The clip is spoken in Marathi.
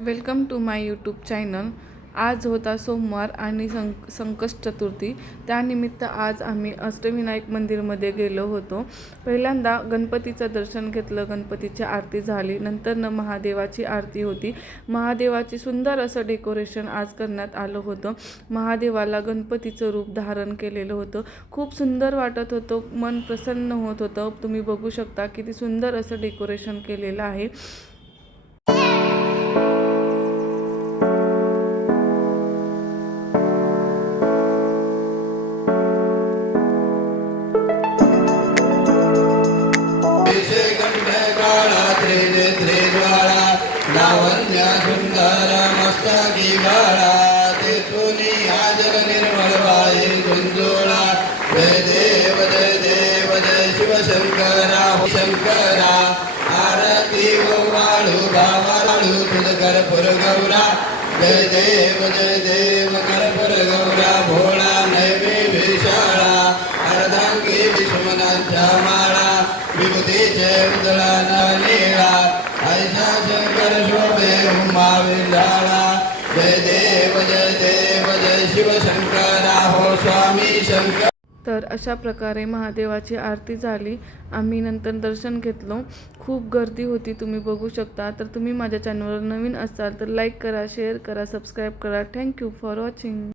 Welcome to my YouTube channel. आज होता सोमवार आणि संकष्ट चतुर्थी, त्यानिमित्त आज आम्ही अष्टविनायक मंदिरमध्ये गेलो होतो। पहिल्यांदा गणपतीचं दर्शन घेतलं, गणपतीची आरती झाली, नंतर महादेवाची आरती होती। महादेवाची सुंदर असं डेकोरेशन आज करण्यात आलं होतं। महादेवाला गणपतीचं रूप धारण केलेलं होतं, खूप सुंदर वाटत होतं, मन प्रसन्न होत होतं। तुम्ही बघू शकता किती सुंदर असं डेकोरेशन केलेलं आहे। लावण्य सुंदर मस्तकी बाळा ते सोनी आजल निर्मळ वाई गुंजोळा जय देव जय शिव शंकरा शंकरा आरती वाळू बाबाळू तुझ कर्पूर गौरा जय देव कर्पूर गौरा भोळा नैवे विशाळा अर्धांगी विष्णुनाच्या माळा विभूतीचे उदळा नीळा ऐसा शंकर शोभे उमा विलाळा जय देव जय शिव शंकरा हो स्वामी शंकर। तर अशा प्रकारे महादेवाची आरती झाली, आम्ही नंतर दर्शन घेतलो। खूप गर्दी होती, तुम्ही बघू शकता। तर तुम्ही माझ्या चॅनलवर नवीन असाल तर लाईक करा, शेअर करा, सबस्क्राईब करा। Thank you for watching.